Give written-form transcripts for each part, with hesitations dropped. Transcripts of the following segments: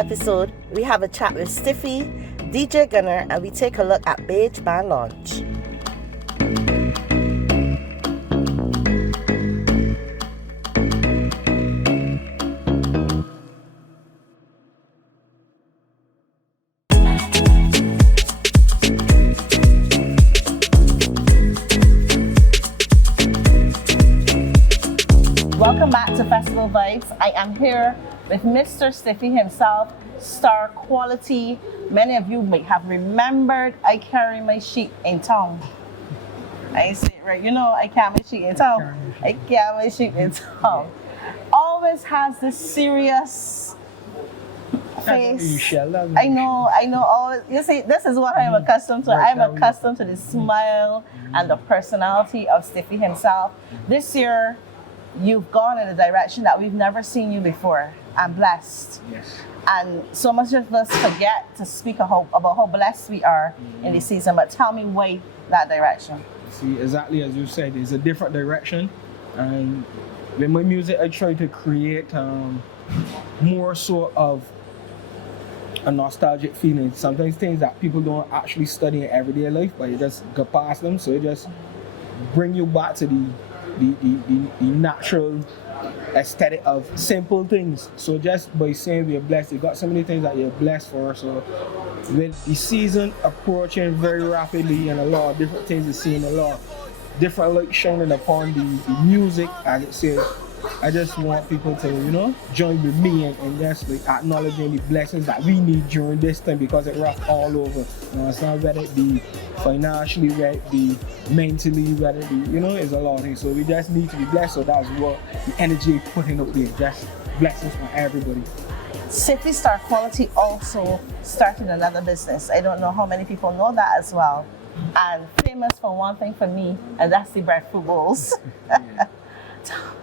episode, we have a chat with Stiffy, DJ Gunner, and we take a look at Baje Bar launch. Welcome back to Festival Vibes. I am here with Mr. Stiffy himself, star quality. Many of you may have remembered I carry my sheep in town. I say it right, you know, I carry my sheep in town. I carry my sheep in town. Always has this serious face. I know. Always, you see, this is what I am accustomed to. I am accustomed to the smile and the personality of Stiffy himself. This year, you've gone in a direction that we've never seen you before. I'm blessed. Yes. And so much of us forget to speak about how blessed we are in this season. But tell me why that direction. See, exactly as you said, it's a different direction. And with my music, I try to create more sort of a nostalgic feeling. Sometimes things that people don't actually study in everyday life, but you just go past them. So it just bring you back to the natural aesthetic of simple things. So just by saying we're blessed, you got so many things that you're blessed for. So with the season approaching very rapidly and a lot of different things you're seeing, a lot of different light shining upon the music, as it says, I just want people to, you know, join with me and just like acknowledging the blessings that we need during this time, because it rough all over. It's not whether it be financially, whether it be mentally, whether it be, you know, it's a lot of things. So we just need to be blessed. So that's what the energy is putting up there. Just blessings for everybody. Stiffy Star Quality also started another business. I don't know how many people know that as well. And famous for one thing for me, and that's the breadfruit bowls. Yeah.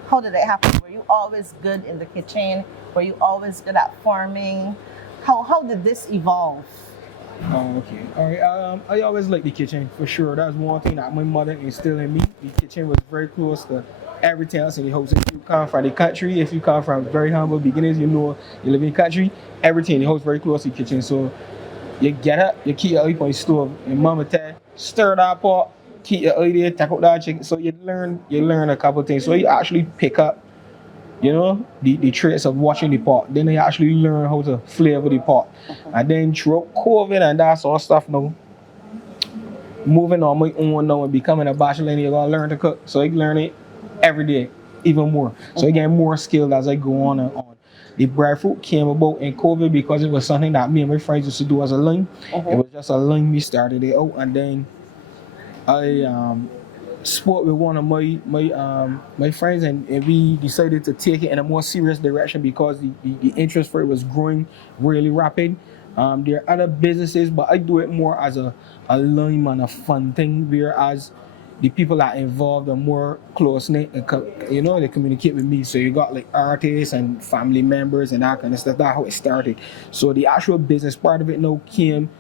How did it happen? Were you always good in the kitchen? Were you always good at farming? How did this evolve? Oh, okay. All right. I always liked the kitchen, for sure. That's one thing that my mother instilled in me. The kitchen was very close to everything else in the house. If you come from the country, if you come from very humble beginnings, you know you live in the country, everything in the house very close to the kitchen. So you get up, you keep your eye on the stove, your mama tell, stir that pot, keep your eye there, take out that chicken. So you learn a couple of things. So you actually pick up, you know, the traits of watching the pot. Then you actually learn how to flavor the pot. And then throughout COVID and that sort of stuff now, moving on my own now and becoming a bachelor, you're gonna learn to cook. So I learn it every day, even more. So I get more skilled as I go on and on. The breadfruit came about in COVID because it was something that me and my friends used to do as a line. It was just a line, we started it out, and then I spoke with one of my friends, and we decided to take it in a more serious direction because the interest for it was growing really rapid. There are other businesses, but I do it more as a line and a fun thing, whereas the people that are involved are more close-knit and you know, they communicate with me. So you got like artists and family members and that kind of stuff. That's how it started. So the actual business part of it now came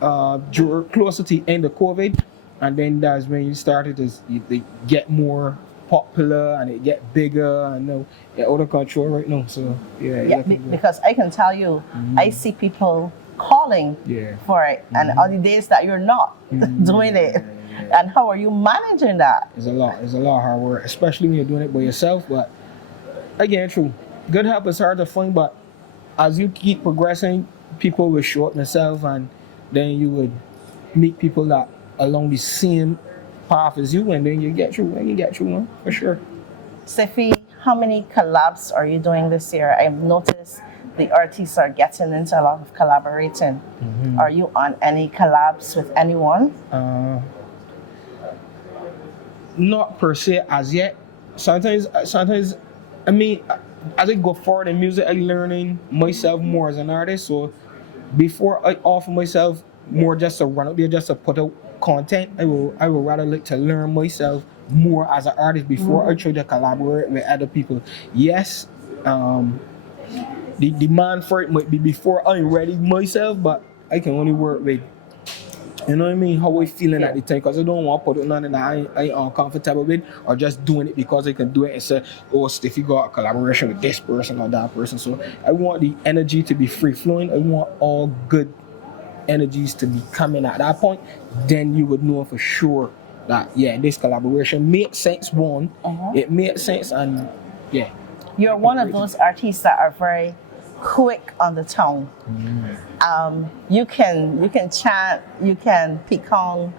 closer to the end of COVID. And then that's when you started to they get more popular and it get bigger and now they're out of control right now. So yeah, because I can tell you, I see people calling for it, and on the days that you're not doing it. And how are you managing that? It's a lot of hard work, especially when you're doing it by yourself. But again, true, good help is hard to find, but as you keep progressing, people will show up themselves, and then you would meet people that along the same path as you, and then you get through, man, for sure. Stiffy, how many collabs are you doing this year? I've noticed the artists are getting into a lot of collaborating. Are you on any collabs with anyone? Not per se as yet. Sometimes, I mean, as I go forward in music, I'm learning myself more as an artist. So before I offer myself more just to run out there, just to put out content, I will rather like to learn myself more as an artist before I try to collaborate with other people. Yes, the demand for it might be before I'm ready myself, but I can only work with You know what I mean? How we feeling at the time, because I don't want to put nothing that I ain't uncomfortable with, or just doing it because I can do it and say, oh, Stiffy got a collaboration with this person or that person. So I want the energy to be free flowing. I want all good energies to be coming at that point. Then you would know for sure that, yeah, this collaboration makes sense. One, it makes sense, and yeah. You're one of those artists that are very quick on the tongue. You can chant, you can pick on.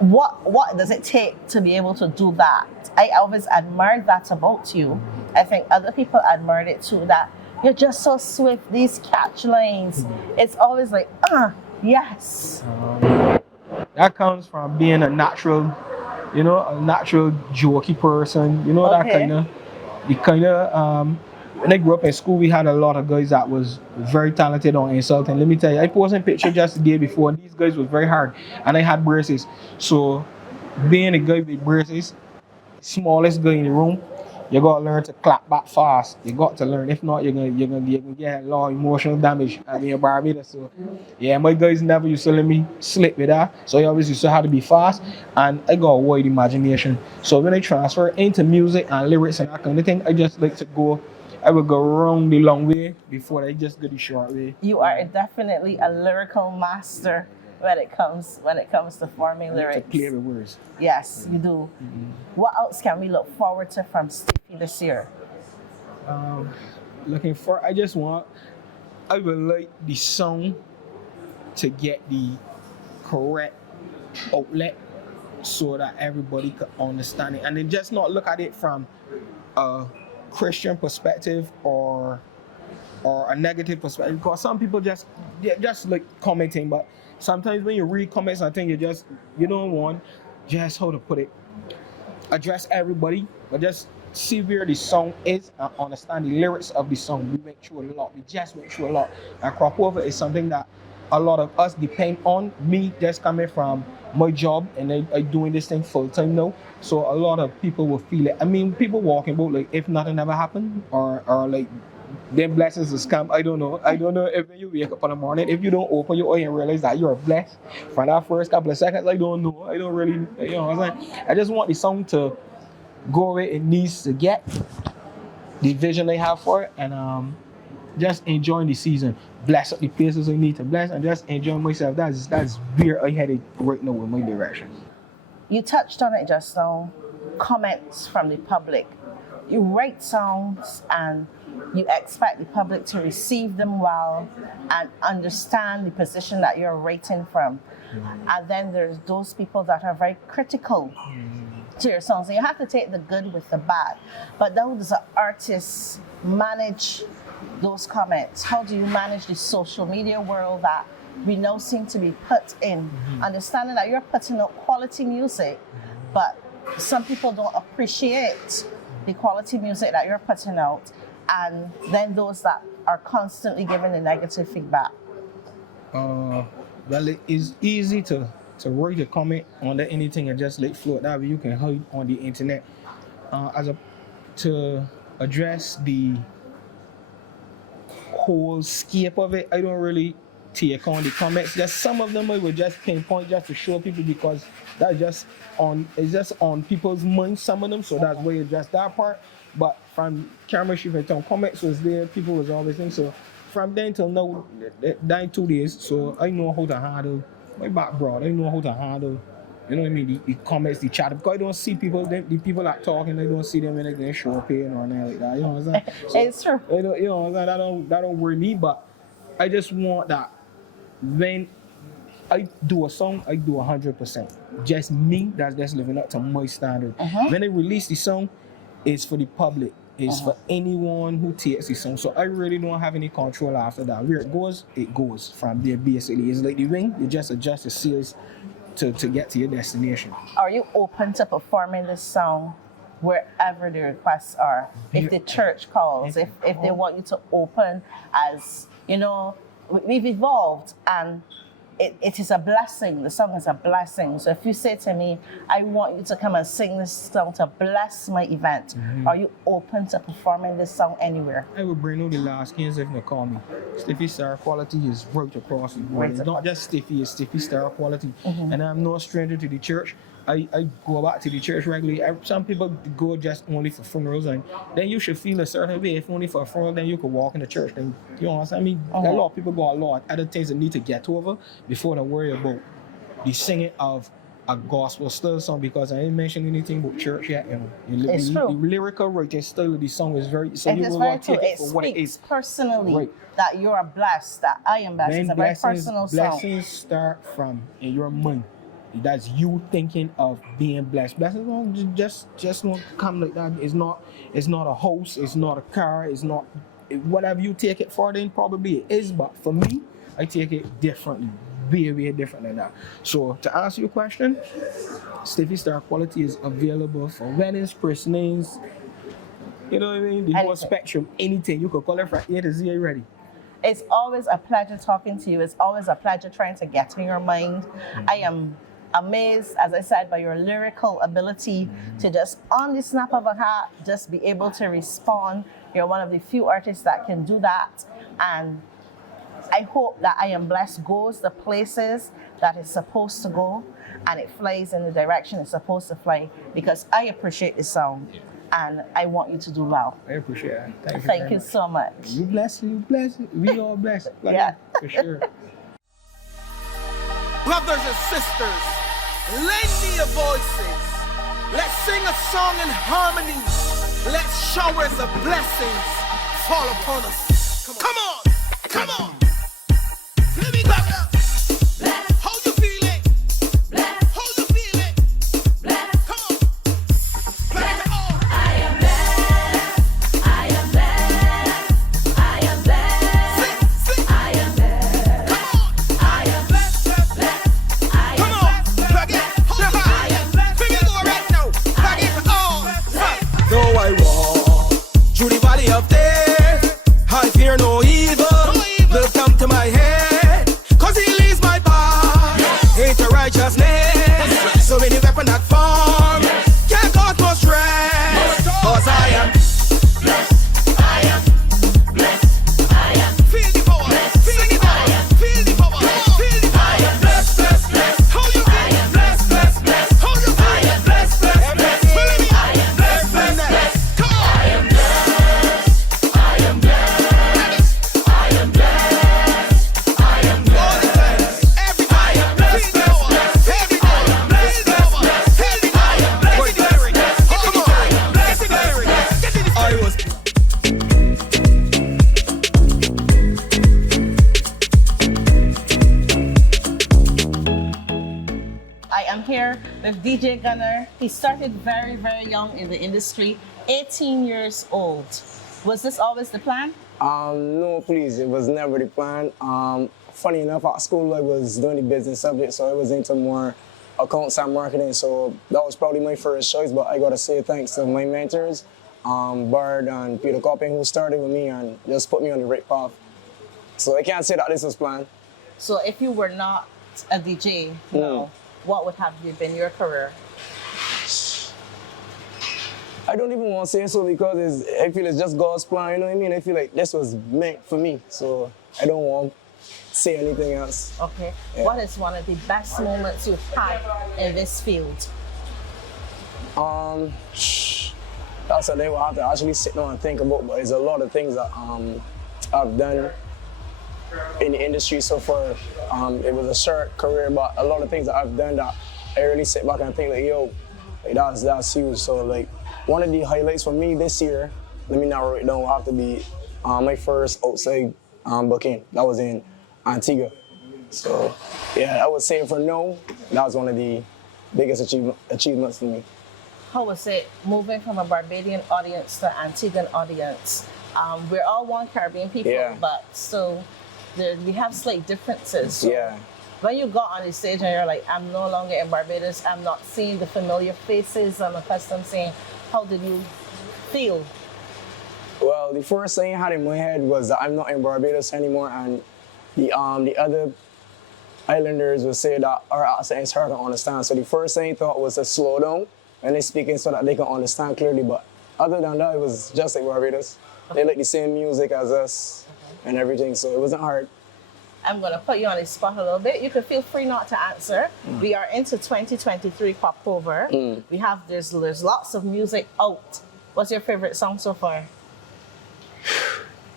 What does it take to be able to do that? I always admired that about you. I think other people admired it too, that you're just so swift, these catch lines. It's always like, yes. That comes from being a natural jokey person, that kind of when I grew up in school, we had a lot of guys that was very talented on insulting. Let me tell you, I posted a picture just the day before, and these guys was very hard, and I had braces. So being a guy with braces, smallest guy in the room, you gotta learn to clap back fast. You got to learn. If not, you're gonna get a lot of emotional damage at being Barbados. So yeah, my guys never used to let me slip with that. So I always used to have to be fast, and I got a wide imagination. So when I transfer into music and lyrics and that kind of thing, I would go around the long way before I just go the short way. You are definitely a lyrical master when it comes to forming lyrics. To play the words. Yes, you do. What else can we look forward to from Stiffy this year? I would like the song to get the correct outlet so that everybody could understand it, and then just not look at it from a Christian perspective or a negative perspective, because some people just like commenting, but sometimes when you read comments, I think you don't want just how to put it, address everybody, but just see where the song is and understand the lyrics of the song. We went through a lot, and crop over is something that a lot of us depend on. Me just coming from my job, and I doing this thing full time now, so a lot of people will feel it. I mean, people walking about like if nothing ever happened, or like them blessings is scam. I don't know if when you wake up in the morning, if you don't open your eye and realize that you're blessed for that first couple of seconds, I don't know. I don't really, what I'm saying? I just want the song to go where it needs to get, the vision they have for it, and just enjoying the season. Bless up the places I need to bless, and just enjoy myself. That's where I headed right now with my direction. You touched on it just now. Comments from the public. You write songs and you expect the public to receive them well and understand the position that you're writing from. And then there's those people that are very critical to your songs. And you have to take the good with the bad. But how does an artist manage those comments? How do you manage the social media world that we now seem to be put in? Understanding that you're putting out quality music, but some people don't appreciate the quality music that you're putting out, and then those that are constantly giving the negative feedback. Well, it is easy to write a comment under anything and just let float that way. You can hide on the internet. To address the whole scape of it, I don't really take on the comments. Just some of them I would just pinpoint just to show people, because it's just on people's minds, some of them, so that's why it's just that part. But from camera shift and comments was there, people was always in. So from then till now, that 2 days, so I know how to handle my back broad. I know how to handle, you know what I mean, the comments, the chat. Because I don't see people, the people that talking, I don't see them when they show up here or anything like that. You know what I'm saying? So, it's true. You know what I'm saying? That don't worry me, but I just want that when I do a song, I do 100%. Just me, that's just living up to my standard. When I release the song, it's for the public. It's for anyone who takes the song. So I really don't have any control after that. Where it goes from there basically. It's like the wing, you just adjust the sails to get to your destination. Are you open to performing this song wherever the requests are? If the church calls, if they want you to open, as you know, we've evolved, and it is a blessing. The song is a blessing. So if you say to me, I want you to come and sing this song to bless my event, are you open to performing this song anywhere? I will bring out the last kids if they call me. Stiffy Star Quality is right across the board. It's not just Stiffy, it's Stiffy Star Quality. And I'm no stranger to the church. I go back to the church regularly. Some people go just only for funerals, and then you should feel a certain way. If only for a funeral, then you could walk in the church. Then you know what I mean? A lot of people go a lot other things they need to get over before they worry about the singing of a gospel style song, because I ain't mentioned anything about church yet. You know, It's true. The lyrical writing style of the song is very. So It you is will very not true. take it It for what it speaks is. personally Right. that you are blessed, that I am blessed. It's a very personal song. Blessings start from in your mind. That's you thinking of being blessed. Blessings don't just don't come like that. It's not a house, it's not a car, it's not whatever you take it for, then probably it is. But for me, I take it differently. Very different than that. So to answer your question, Stiffy Star Quality is available for weddings, christenings, you know what I mean? The whole Anything. spectrum, anything. You could call it from A to Z already. It's always a pleasure talking to you. It's always a pleasure trying to get in your mind. I am amazed, as I said, by your lyrical ability to just, on the snap of a hat, just be able to respond. You're one of the few artists that can do that. And I hope that I Am Blessed goes the places that it's supposed to go, and it flies in the direction it's supposed to fly, because I appreciate the song and I want you to do well. I appreciate it. Thank you. Thank very you much. so much. You bless you. We all blessed. Like Yeah. that, for sure. Brothers and sisters, lend me your voices. Let's sing a song in harmony. Let showers of blessings fall upon us. Come on, come on. Let me go. How you feeling? How you feeling? Come on. Clap it all. I am blessed. I am blessed. I am blessed. Sing. I am blessed. Come on. I am blessed. I Come am on. blessed. Plug it. I am blessed. Feel it go right now. Plug it on. Though I walk through the valley of death, I fear no evil. Will come to my head, cause he leads my path. Hate the righteousness, so many weapon that form can't cause no stress. Cause I am I am blessed. I am Feel the power. Feel the power. Feel the power. Feel the power. I am blessed, blessed, blessed. How you I am blessed, blessed, blessed. How you I am blessed, blessed, blessed. Feel me. I am blessed, blessed, blessed. Come on. I am blessed. I am blessed. I am blessed. I am All the time. blessed. Every time. I am blessed, Feel the power. blessed, Feel the I power. am blessed, Feel the power. blessed, Feel the I power. am blessed, Get the lyric. blessed, Come on. I am Get the blessed, lyric. blessed. Get the I lyric. was I am here with DJ Gunner. He started very, very young in the industry, 18 years old. Was this always the plan? No, please. It was never the plan. Funny enough, at school I was doing the business subject, so I was into more accounts and marketing. So that was probably my first choice. But I gotta say thanks to my mentors, Bard and Peter Copping, who started with me and just put me on the right path. So I can't say that this was planned. So if you were not a DJ, no, what would have you been your career? I don't even want to say so because I feel it's just God's plan. You know what I mean? I feel like this was meant for me, so I don't want to say anything else. Okay. Yeah. What is one of the best moments you've had in this field? That's something we'll have to actually sit down and think about, but there's a lot of things that I've done in the industry so far. It was a short career, but a lot of things that I've done that I really sit back and think like, yo, like that's huge. So like one of the highlights for me this year, let me narrow it down, will have to be my first outside booking. That was in Antigua. So yeah, I would say for now, that was one of the biggest achievements for me. How was it moving from a Barbadian audience to Antiguan audience? We're all one Caribbean people, Yeah. but still, we have slight differences. So Yeah. when you got on the stage and you're like, I'm no longer in Barbados, I'm not seeing the familiar faces I'm accustomed seeing, how did you feel? Well, the first thing I had in my head was that I'm not in Barbados anymore, and the other islanders will say that our accent is hard to understand. So the first thing he thought was to slow down and they speaking so that they can understand clearly. But other than that, it was just like Barbados. They like the same music as us and everything, so it wasn't hard. I'm going to put you on the spot a little bit. You can feel free not to answer. We are into 2023 pop over. There's lots of music out. What's your favorite song so far?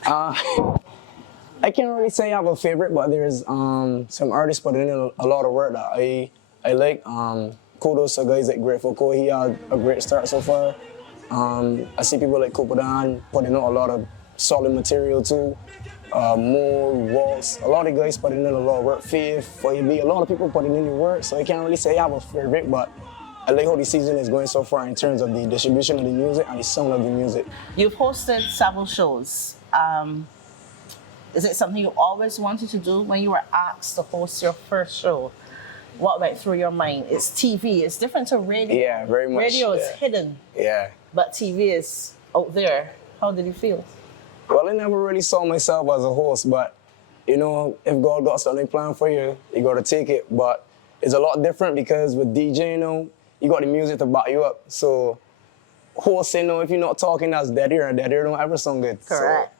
I can't really say I have a favorite, but there's some artists putting in a lot of work that I like. Kudos to guys like Grateful Co. He had a great start so far. I see people like Kupadan putting out a lot of solid material too. More waltz. A lot of guys putting in a lot of work. Faith, for you, a lot of people putting in the work. So I can't really say I have a favorite, but I like how the season is going so far in terms of the distribution of the music and the sound of the music. You've hosted several shows. Is it something you always wanted to do when you were asked to host your first show? What went through your mind? It's TV. It's different to radio. Yeah, very much. Radio is yeah. hidden, Yeah. but TV is out there. How did you feel? Well, I never really saw myself as a host, but you know, if God got something planned for you, you got to take it. But it's a lot different because with DJ, you know, you got the music to back you up. So hosting, you know, if you're not talking, that's dead ear, and dead ear don't ever sound good. Correct. So,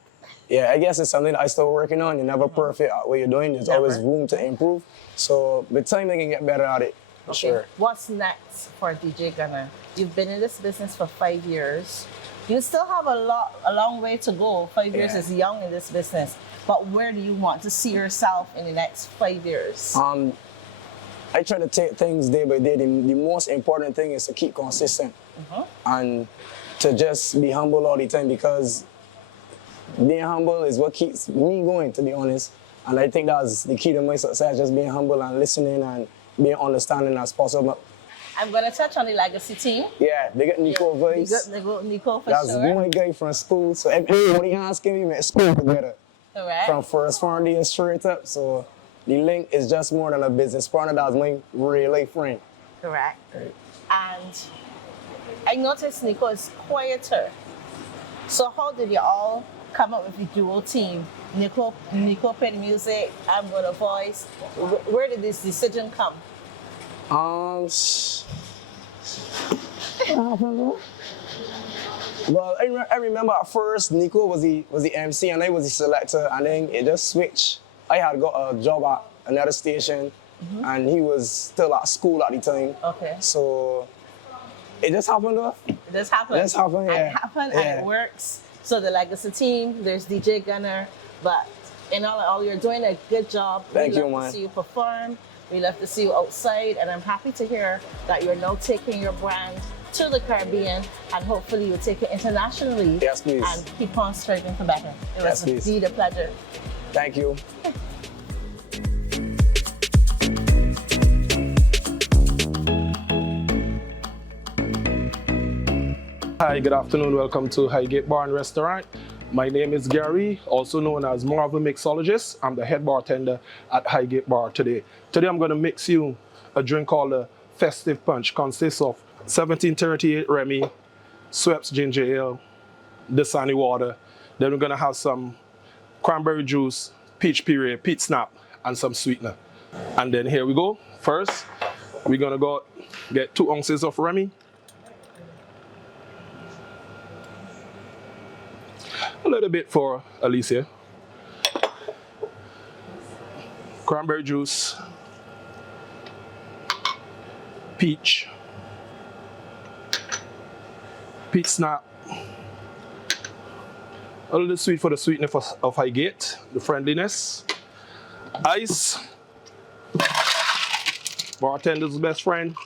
yeah, I guess it's something that I still working on. You're never perfect at what you're doing. There's always room to improve. So with time, I can get better at it, for sure. What's next for DJ Gunner? You've been in this business for 5 years. You still have a long way to go. 5 years is young in this business. But where do you want to see yourself in the next 5 years? I try to take things day by day. The most important thing is to keep consistent and to just be humble all the time, because being humble is what keeps me going, to be honest. And I think that's the key to my success, just being humble and listening and being understanding as possible. I'm going to touch on the legacy team. Yeah, they got Nico voice. They got Nico for That's sure. my guy from school. So everybody asking me, we went to school together. Correct. From first form day straight up. So the link is just more than a business partner. That's my real life friend. Correct. And I noticed Nico is quieter. So how did you all come up with the duo team? Nico played music, I'm going to voice. Where did this decision come? Well, I remember at first Nico was the MC and I was the selector, and then it just switched. I had got a job at another station, and he was still at school at the time. Okay. So it just happened though. It just happened. It just happened, yeah. It happened Yeah. and it works. So the legacy team, there's DJ Gunner, but in all you're doing a good job. Thank you, We love man. to see you perform. We love to see you outside, and I'm happy to hear that you're now taking your brand to the Caribbean, and hopefully you'll take it internationally. Yes, please. And keep on striving for better. It Yes, was please. indeed a pleasure. Thank you. Hi, good afternoon. Welcome to Highgate Bar and Restaurant. My name is Gary, also known as Marvel Mixologist. I'm the head bartender at Highgate Bar today. Today I'm going to mix you a drink called the Festive Punch. Consists of 1738 Remy, Schweppes ginger ale, Dasani water. Then we're going to have some cranberry juice, peach puree, peach snap, and some sweetener. And then here we go. First, we're going to go get 2 ounces of Remy. A little bit for Alicia. Cranberry juice, peach snap, a little sweet for the sweetness of Highgate, the friendliness, ice, bartender's best friend,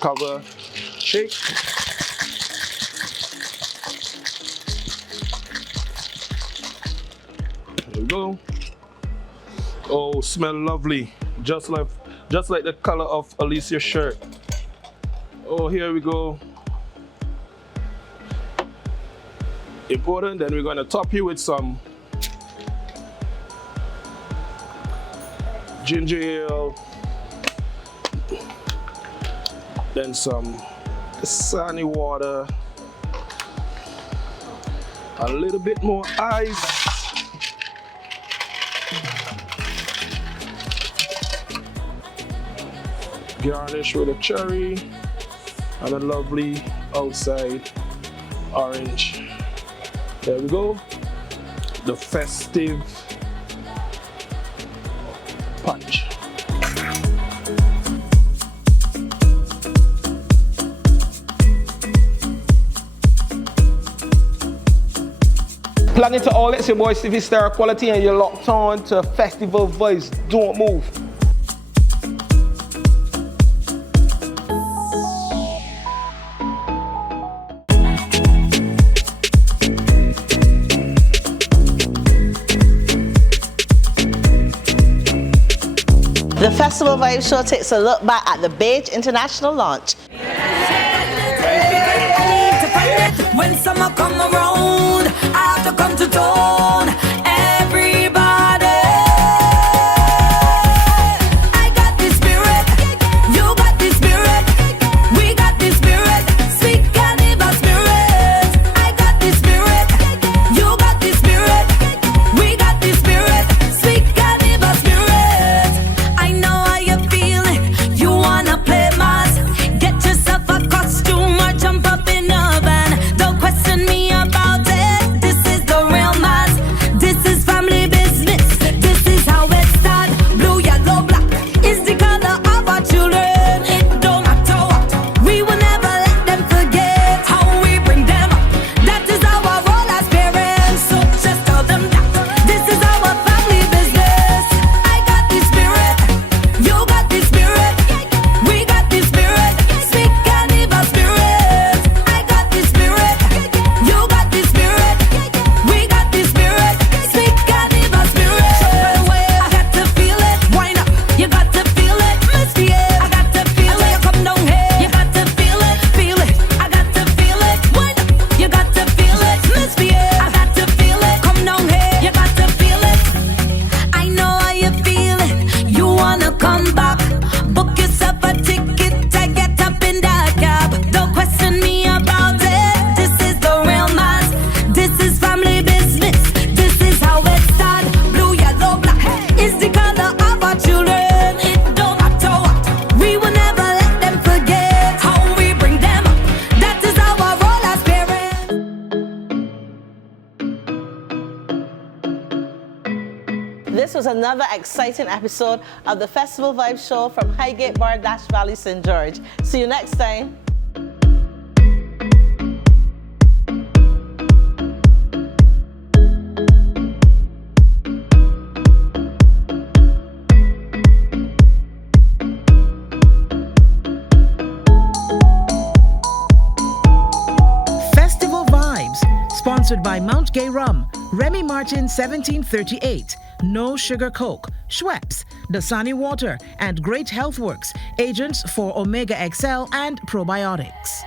cover, shake. There we go. Oh, smell lovely. Just like the color of Alicia's shirt. Oh, here we go. Important. Then we're going to top you with some ginger ale. Then some sunny water, a little bit more ice, garnish with a cherry and a lovely outside orange. There we go. The festive punch. Plug into all, it's your boy Stiffy Star Quality, and you're locked on to Festival Vibes. Don't move. The Festival Vibes Show takes a look back at the Baje International launch. When summer come around, I have to come to town. Everybody, I got this spirit, you got this spirit, we got this spirit, sweet carnival spirit. I got this spirit, you got this spirit, we got this spirit, sweet carnival spirit. I know how you feeling, you wanna play mass, get yourself a costume or jump up in a van. Don't question me about it. This is the real mass. This is family business. This is how it starts. Blue, yellow, black is the color of our children. It don't matter what. We will never let them forget how we bring them up. That is our role as parents. So just tell them that this is our family business. I got this spirit. You got this spirit. We got this spirit. Sweet carnival spirit. I got this spirit. You got this spirit. We got this spirit. Sweet carnival spirit. I got to feel it. Wind up. You got to feel it. Misbehave. I got to feel it. Come down here. You got to feel it. Feel it. I got to feel it. Wind up. You got to feel it. Misbehave. I got to feel it. Come down here. You got to feel it. I know how you feel it. You wanna come back. Book yourself a ticket to get up in that cab. Don't question me about it. This is the real mass. This is family business. This is how it starts. Blue, yellow, black is the color of our children. It don't matter what. We will never let them forget how we bring them up. That is our role as parents. This was another exciting episode of the Festival Vibes Show from Highgate Bar, Valley, St. George. See you next time. Festival Vibes, sponsored by Mount Gay Rum, Remy Martin 1738, No Sugar Coke, Schweppes, Dasani Water, and Great Health Works, agents for Omega XL and probiotics.